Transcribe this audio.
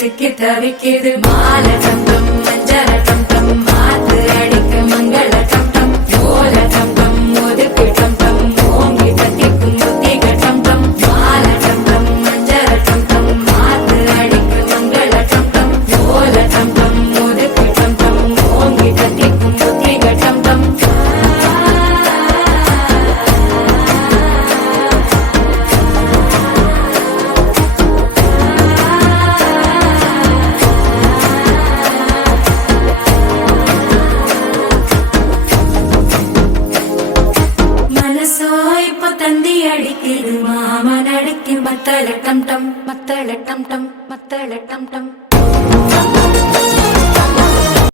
சிக்கி தவிக்குது மால டம் டம் மஞ்சள டம் டம் மாத்து அடிக்க மங்கள டம் டம் ஓல டம் டம் ஒதுக்கு டம் டம் ஓங்கி தட்டிக்கும் முத்திக டம் டம் மால டம் டம் மஞ்சள டம் டம் மாத்து அடிக்க மங்கள டம் டம் ஓல டம் டம் ஒதுக்கு டம் டம் ஓங்கி தட்டிக்கும் முத்திக டம் டம் தந்தி அடிக்குது மாமன் அடிக்கும் மத்தள டம் டம் மத்தள டம் டம் மத்தள டம் டம்